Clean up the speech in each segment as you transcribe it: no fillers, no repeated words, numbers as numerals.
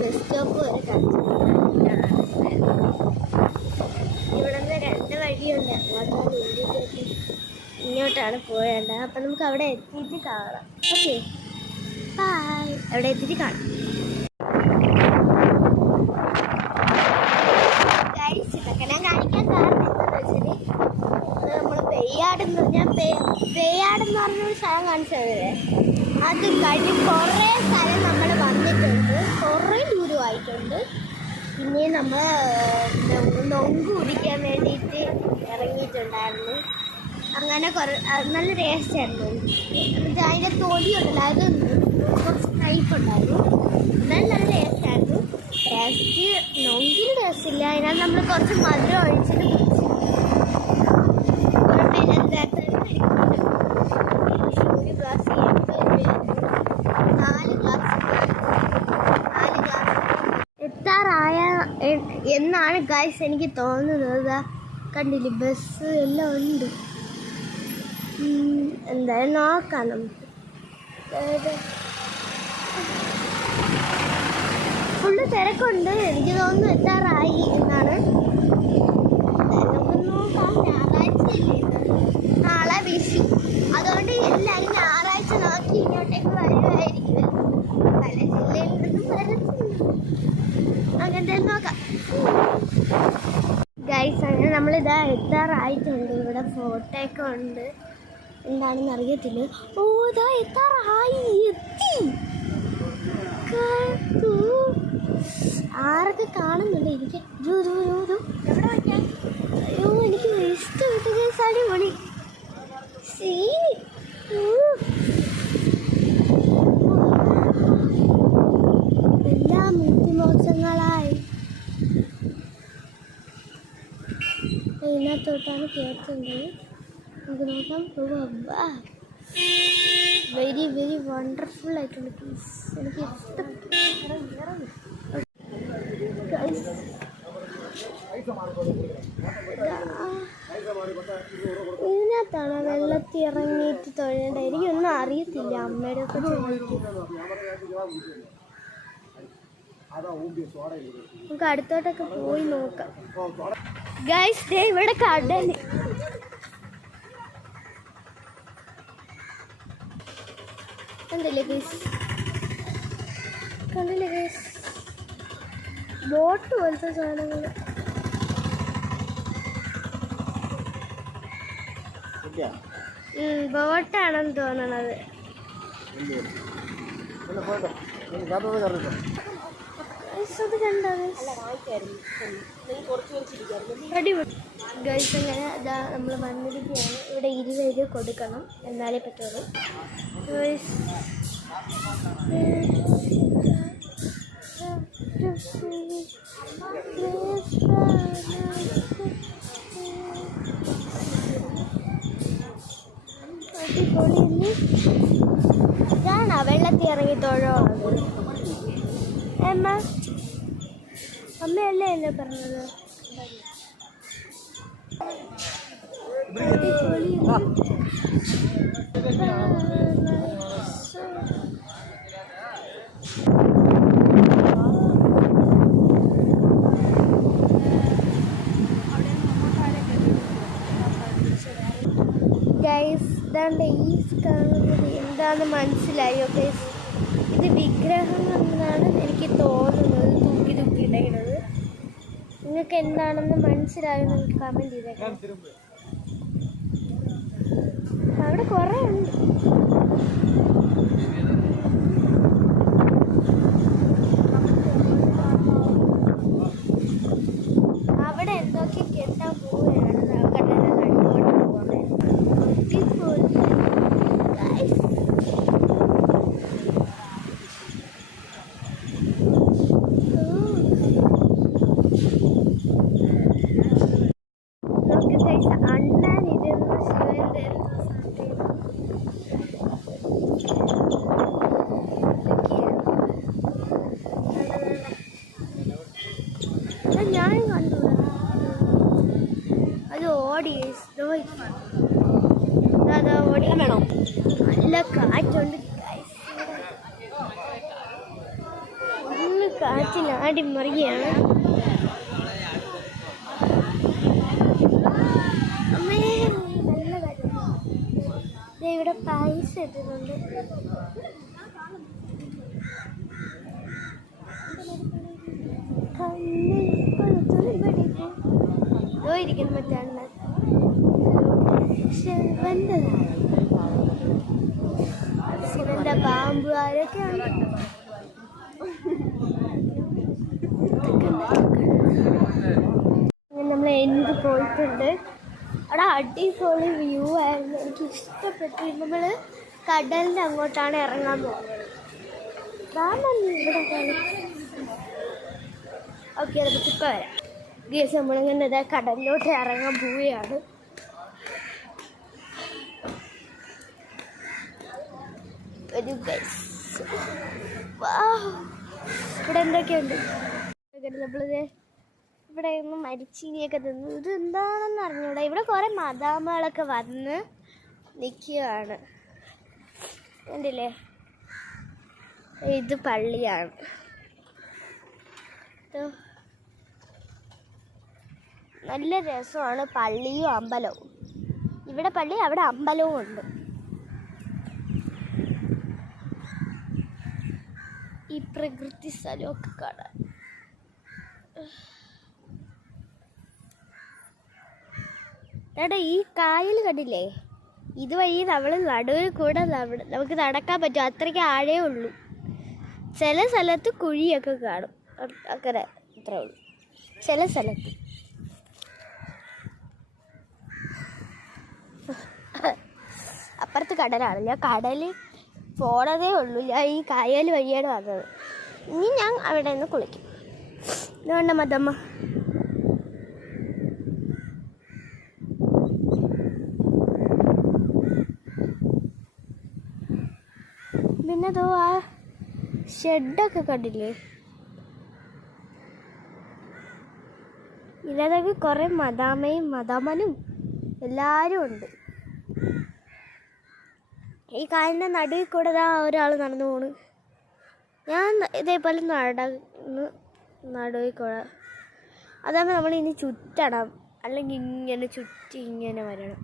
Bus stop വരെ ഇവിടെ നിന്ന് 2 വഴിയുണ്ട്. അങ്ങോട്ടാണ് ഇങ്ങോട്ടാണ് പോയേണ്ടത്. അപ്പം നമുക്ക് അവിടെ എത്തിയിട്ട് കാണാം. Okay bye. അവിടെ എത്തിയിട്ട് കാണാം. ഇതൊക്കെ ഞാൻ കാണിക്കാൻ കാരണം എന്താണെന്ന് വെച്ചാൽ നമ്മൾ പെയ്യാടെന്ന് പറഞ്ഞൊരു സ്ഥലം കാണിച്ചത്. അത് കഴിഞ്ഞ് കുറേ സ്ഥലം നമ്മൾ വന്നിട്ടുണ്ട്, കുറേ ദൂരമായിട്ടുണ്ട്. പിന്നെ നമ്മൾ നൊങ്ക് കുടിക്കാൻ വേണ്ടിയിട്ട് ഇറങ്ങിയിട്ടുണ്ടായിരുന്നു. അങ്ങനെ നല്ല ടേസ്റ്റായിരുന്നു. അതിൻ്റെ തൊലിയുണ്ടല്ലോ, അത് കുറച്ച് കയ്പുണ്ടായിരുന്നു. എന്നാലും നല്ല ടേസ്റ്റായിരുന്നു. ടേസ്റ്റ് നൊങ്കിന് ടേസ്റ്റില്ല. അതിനകത്ത് നമ്മൾ കുറച്ച് മധുരം ഒഴിച്ചിട്ട് ഒരു ഗ്ലാസ് 80 4 ഗ്ലാസ് എത്താറായ എന്നാണ് ഗൈസ് എനിക്ക് തോന്നുന്നത്. കണ്ടില്ലേ, ബസ് എല്ലാം ഉണ്ട്. എന്തായാലും നോക്കാം നമുക്ക്. ഫുള്ള് തിരക്കുണ്ട്. എനിക്ക് തോന്നുന്നു എത്താറായി എന്നാണ്. നമുക്ക് നോക്കാം. ഞായറാഴ്ചയല്ലേ, നാളെ വിഷു. അതുകൊണ്ട് എല്ലാവരും ഞായറാഴ്ച നോക്കി ഇങ്ങോട്ടേക്ക് വരുമായിരിക്കും. പല ജില്ലയിൽ നിന്നും വരത്തില്ല. അങ്ങനത്തെ നോക്കാം ഗൈസ്. അങ്ങനെ നമ്മളിതാ എത്താറായിട്ടുണ്ട്. ഇവിടെ ഫോട്ടോ ഒക്കെ ഉണ്ട്. എന്താണെന്ന് അറിയത്തില്ല. ഓ ഇതാ എത്താറായി, എത്തി. ആരൊക്കെ കാണുന്നുണ്ട് എനിക്ക്. അയ്യോ എനിക്ക് ഇഷ്ടപ്പെട്ട ഗൈസ്. അടിപൊളി. എല്ലാം മുക്തിമോക്ഷങ്ങളായി ഇതിനകത്തോട്ടാണ് കേട്ടുന്നത്. നമുക്ക് നോക്കാം. വെരി വെരി വണ്ടർഫുൾ ആയിട്ടുണ്ട് പ്ലീസ്. എനിക്ക് ഇഷ്ടപ്പെട്ടു. ഇതിനകത്താണ് വെള്ളത്തിൽ ഇറങ്ങിയിട്ട് തൊഴേണ്ടത്. എനിക്കൊന്നും അറിയത്തില്ല. അമ്മയുടെ ഒക്കെ ചോദിക്കും. നമുക്ക് അടുത്തോട്ടൊക്കെ പോയി നോക്കാം ഗൈസ്. ഇവിടെ കടൽ. കണ്ടില്ലേ ഗൈസ്, കണ്ടില്ലേ ഗൈസ്, ബോട്ട് പോലത്തെ സാധനങ്ങൾ. ബോട്ടാണെന്ന് തോന്നണത്. അത് കണ്ടോ അടിപൊളി ഗൈസ്. അങ്ങനെ അതാ നമ്മൾ വന്നിരിക്കുകയാണ്. ഇവിടെ 20 കൊടുക്കണം, എന്നാലേ പറ്റുള്ളൂ ഗൈസ്. അടിപൊളി. ഇതാണോ വെള്ളത്തിൽ ഇറങ്ങി തൊഴോളത്? അമ്മയല്ലേ എന്നെ പറഞ്ഞത്? ഗൈസ് ഇതാണ്ട് ഈ കാണുന്നത് എന്താണെന്ന് മനസ്സിലായോ ഗൈസ്? ഇത് വിഗ്രഹം എന്നാണ് എനിക്ക് തോന്നുന്നത്, തൂക്കി ഇടയിടുന്നത്. നിങ്ങൾക്ക് എന്താണെന്ന് മനസ്സിലായോ? നിങ്ങൾക്ക് കമൻറ്റ് ചെയ്തേക്കാം. അവിടെ കുറേ ഉണ്ട്. അവിടെ എന്തൊക്കെ കെട്ടാൻ പോവുകയാണ്. ഞാൻ കണ്ടു അത് ഓടി ഓടി വേണോ? നല്ല കാറ്റുണ്ട്. ആടി മറിയാണ്. അമ്മേ നല്ല കാര്യം. ഇവിടെ പൈസ ഇട്ടിട്ടുണ്ട്. ഇരിക്കുന്നു മറ്റേ അണ്ണൻ ശിവന്റെ പാമ്പുകാരൊക്കെയാണ്. നമ്മൾ എന്ത് പോയിട്ടുണ്ട്. അവിടെ അടിപൊളി വ്യൂ ആയിരുന്നു, എനിക്ക് ഇഷ്ടപ്പെട്ടു. നമ്മൾ കടലിൻ്റെ അങ്ങോട്ടാണ് ഇറങ്ങാൻ പോകുന്നത്. ഇവിടെ ഓക്കെ, നമുക്കിപ്പോൾ വരാം. ഗേസ് നമ്മളിങ്ങനെ കടലിലോട്ട് ഇറങ്ങാൻ പോവുകയാണ്. ഒരു ഗൈസ് ഇവിടെ എന്തൊക്കെയുണ്ട്. നമ്മളിത് ഇവിടെ നിന്ന് മരിച്ചീനിയൊക്കെ തിന്നു. ഇത് എന്താണെന്ന് അറിഞ്ഞൂടാ. ഇവിടെ കുറേ മദാമകളൊക്കെ വന്ന് നിൽക്കുകയാണ്. കണ്ടില്ലേ, ഇത് പള്ളിയാണ്. നല്ല രസമാണ് പള്ളിയും അമ്പലവും. ഇവിടെ പള്ളി, അവിടെ അമ്പലവും ഉണ്ട്. ഈ പ്രകൃതി സ്ഥലമൊക്കെ കാണാൻ. എടാ, ഈ കായൽ കണ്ടില്ലേ, ഇതുവഴി നമ്മൾ നടുവിൽ കൂടെ നമുക്ക് നടക്കാൻ പറ്റും. അത്രയ്ക്ക് ആഴേ ഉള്ളൂ. ചില സ്ഥലത്ത് കുഴിയൊക്കെ കാണും. അങ്ങനെ ഇത്രേ ഉള്ളൂ ചില സ്ഥലത്ത്. അപ്പുറത്ത് കടലാണ്. ഞാൻ കടലിൽ പോണതേ ഉള്ളൂ. ഞാൻ ഈ കായൽ വഴിയാണ് വന്നത്. ഇനി ഞാൻ അവിടെ നിന്ന് കുളിക്കും. ഇതുകൊണ്ട് മദമ്മ പിന്നെ ആ ഷെഡൊക്കെ കണ്ടില്ലേ, ഇതിലൊക്കെ കുറേ മദാമയും മദാമനും എല്ലാവരും ഉണ്ട്. ഈ കായലിൻ്റെ നടുവിൽ കൂടെ ഒരാൾ നടന്നു പോണ്. ഞാൻ ഇതേപോലെ നടുവിൽ കൂടെ. അതാകുമ്പോൾ നമ്മളിനി ചുറ്റണം, അല്ലെങ്കിൽ ഇങ്ങനെ ചുറ്റി ഇങ്ങനെ വരണം.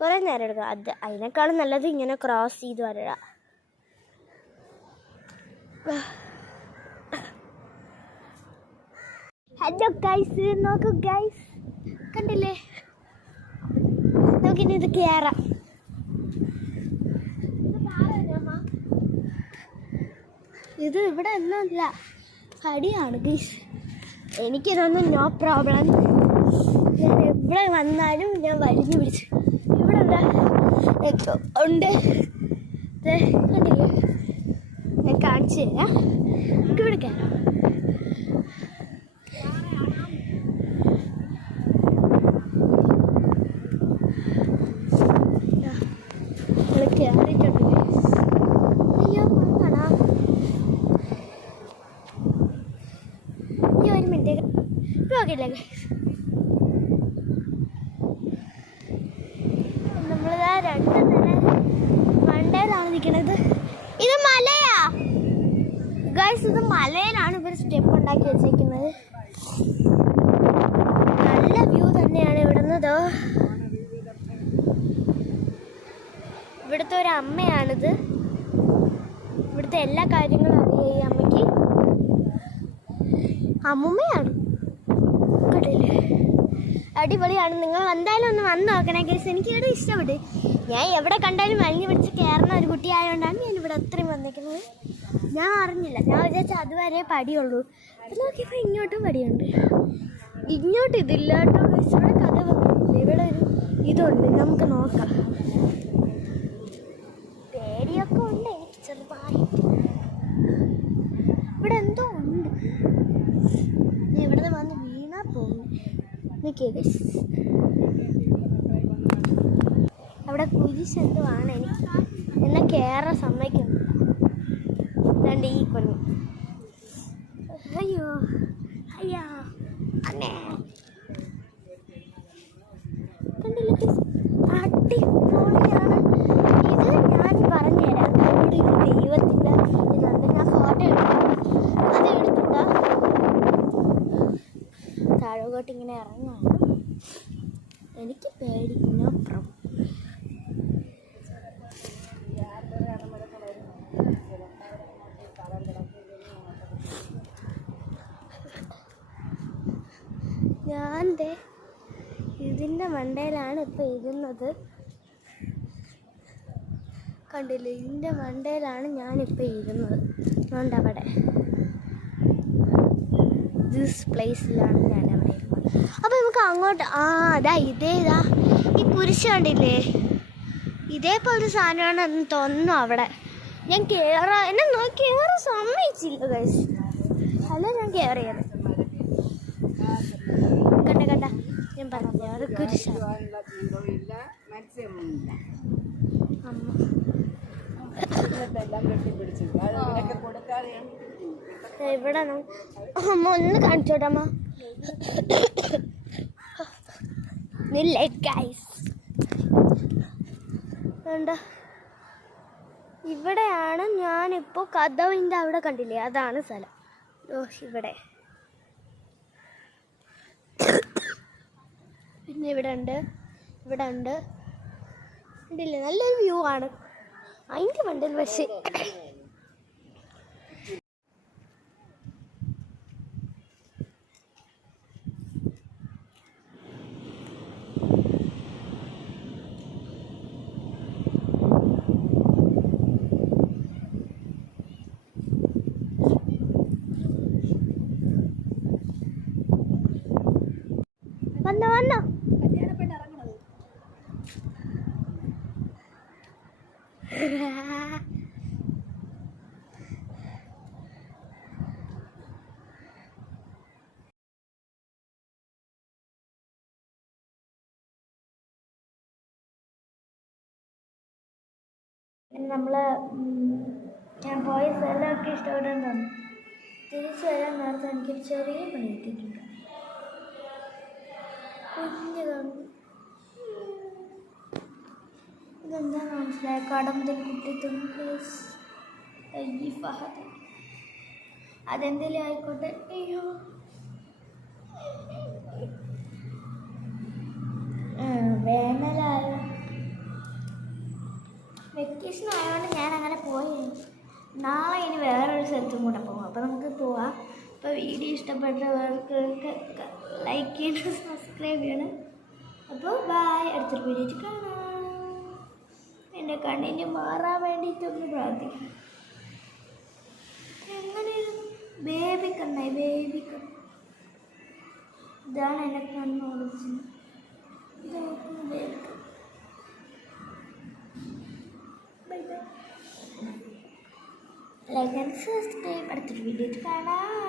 കുറേ നേരം എടുക്കാം. അതിനേക്കാളും നല്ലത് ഇങ്ങനെ ക്രോസ് ചെയ്ത് വരാം. ഹലോ ഗൈസ്, നോക്കൂ ഗൈസ്, കണ്ടില്ലേ? നമുക്കിനി ഇത് കയറാം. ഇത് ഇവിടെ ഒന്നുമില്ല, കടിയാണ് ഗൈസ്. എനിക്കിതൊന്നും നോ പ്രോബ്ലം. ഞാൻ എവിടെ വന്നാലും ഞാൻ വലിഞ്ഞു പിടിച്ചു. ഇവിടെ ഉണ്ട്, കണ്ടില്ലേ? ഞാൻ കാണിച്ചു തരാം. ഇവിടെ കയറാം. കയറിയിട്ടുണ്ട്. അയ്യോ കാണാം. ഈ ഒരു മിനിറ്റ് ഇപ്പോൾ ഓക്കെയില്ലേ? നമ്മളിതാ 2 നില മണ്ടയിലാണ് നിൽക്കണത്. ഇത് മലയാ ഗൈസ്, ഇത് മലയിലാണ് ഇവർ സ്റ്റെപ്പ് ഉണ്ടാക്കി വെച്ചേക്കുന്നത്. നല്ല വ്യൂ തന്നെയാണ് ഇവിടുന്ന്. ഇവിടുത്തെ ഒരു അമ്മയാണിത്. ഇവിടുത്തെ എല്ലാ കാര്യങ്ങളും അറിയാം ഈ അമ്മയ്ക്ക്. അമ്മുമ്മയാണ്. കണ്ടില്ലേ, അടിപൊളിയാണ്. നിങ്ങൾ എന്തായാലും ഒന്ന് വന്ന് നോക്കണേ ഗൈസ്. എനിക്ക് ഇവിടെ ഇഷ്ടപ്പെട്ടു. ഞാൻ എവിടെ കണ്ടാലും വലിഞ്ഞു പിടിച്ച് കയറുന്ന ഒരു കുട്ടിയായതുകൊണ്ടാണ് ഞാൻ ഇവിടെ അത്രയും വന്നിരിക്കുന്നത്. ഞാൻ അറിഞ്ഞില്ല, ഞാൻ വിചാരിച്ചാൽ അതുവരെ പടിയുള്ളൂ. അത് നോക്കിയപ്പോൾ ഇങ്ങോട്ടും പടിയുണ്ട്. ഇങ്ങോട്ട് ഇതില്ല കേട്ടോ ഗൈസ്. ഇവിടെ കഥ വന്നില്ല. ഇവിടെ ഒരു ഇതുണ്ട്, നമുക്ക് നോക്കാം. പേടിയൊക്കെ ഉണ്ട് എനിക്ക് ചെറുതായി. ഇവിടെ എന്തോ ഉണ്ട്. ഇവിടെ വന്ന് വീണാ പോകുന്നു. അവിടെ കുരിശ് എന്തോ ആണ്. എനിക്ക് എന്നെ കയറാൻ സമ്മതിക്കുന്നു. രണ്ട് ഈ കൊല്ലം. അയ്യോ അയ്യോ അന്നേ കണ്ടില്ല, അടിപൊളിയാണ്. ഇത് ഞാൻ പറഞ്ഞുതരാം. ഇവിടെ ഇത് ദൈവത്തിൻ്റെ ഇതുണ്ട്. ഞാൻ ഫോട്ടോ എടുത്തു, അത് എടുത്തുകൂടാ. ഞാൻ ഇതിൻ്റെ മണ്ടയിലാണ് ഇപ്പോൾ ഇരുന്നത്. കണ്ടില്ലേ, ഇതിൻ്റെ മണ്ടയിലാണ് ഞാനിപ്പോൾ ഇരുന്നത്. അതുകൊണ്ട് അവിടെ ദിസ് പ്ലേസിലാണ് ഞാൻ അവിടെ ഇരുന്നത്. അപ്പോൾ നമുക്ക് അങ്ങോട്ട് അതാ ഇതേതാ ഈ കുരിശ് കണ്ടില്ലേ, ഇതേപോലത്തെ സാധനമാണെന്ന് തോന്നുന്നു അവിടെ. ഞാൻ എന്നെ നോക്കി കയറാൻ സമ്മതിച്ചില്ല ഗൈസ്. അല്ല ഞാൻ കയറിയത് കണ്ട ഞാൻ പറഞ്ഞു അത് കുരിശാണ്. ഇവിടെ അമ്മ ഒന്ന് കാണിച്ചോട്ടെ അമ്മ. ഗൈസ് എന്താ ഇവിടെയാണ് ഞാനിപ്പോൾ കഥവിൻ്റെ അവിടെ കണ്ടില്ലേ, അതാണ് സ്ഥലം. ഇവിടെ പിന്നെ ഇവിടെ ഉണ്ട് കണ്ടില്ലേ, നല്ലൊരു വ്യൂ ആണ് അതിൻ്റെ മണ്ടയിൽ. പക്ഷേ വന്നോ നമ്മൾ ഞാൻ പോയ സ്ഥലമൊക്കെ ഇഷ്ടപ്പെടാൻ തോന്നി. തിരിച്ചു വരാൻ നേരത്തെ എനിക്കൊരു ചെറിയ പണി കിട്ടിയിട്ടുണ്ട്. കുഞ്ഞു കാണും, ഇതെന്താണെന്ന് മനസ്സിലായ കടമ്പൽ കുട്ടിത്തുമ്പേസ് ഫഹദ്. അതെന്തെങ്കിലും ആയിക്കോട്ടെ. അയ്യോ വേനലായ വെക്കേഷൻ ആയതുകൊണ്ട് ഞാൻ അങ്ങനെ പോയി. നാളെ ഇനി വേറൊരു സ്ഥലത്തും കൂടെ പോകും. അപ്പോൾ നമുക്ക് പോവാം. അപ്പോൾ വീഡിയോ ഇഷ്ടപ്പെട്ടവർക്ക് ലൈക്ക് ചെയ്യണം, സബ്സ്ക്രൈബ് ചെയ്യണം. അപ്പോൾ ബായ്, അടുത്തൊരു വീഡിയോ കാണാം. എൻ്റെ കണ്ണിന് മാറാൻ വേണ്ടിയിട്ടൊന്ന് പ്രാർത്ഥിക്കണം. എങ്ങനെയായിരുന്നു ബേബിക്ക് ഇതാണ് എൻ്റെ കണ്ണ് ഓടിച്ചത്. ബേബിക്ക് bye bye. Like and subscribe. അടുത്തൊരു വീഡിയോ കാണാം.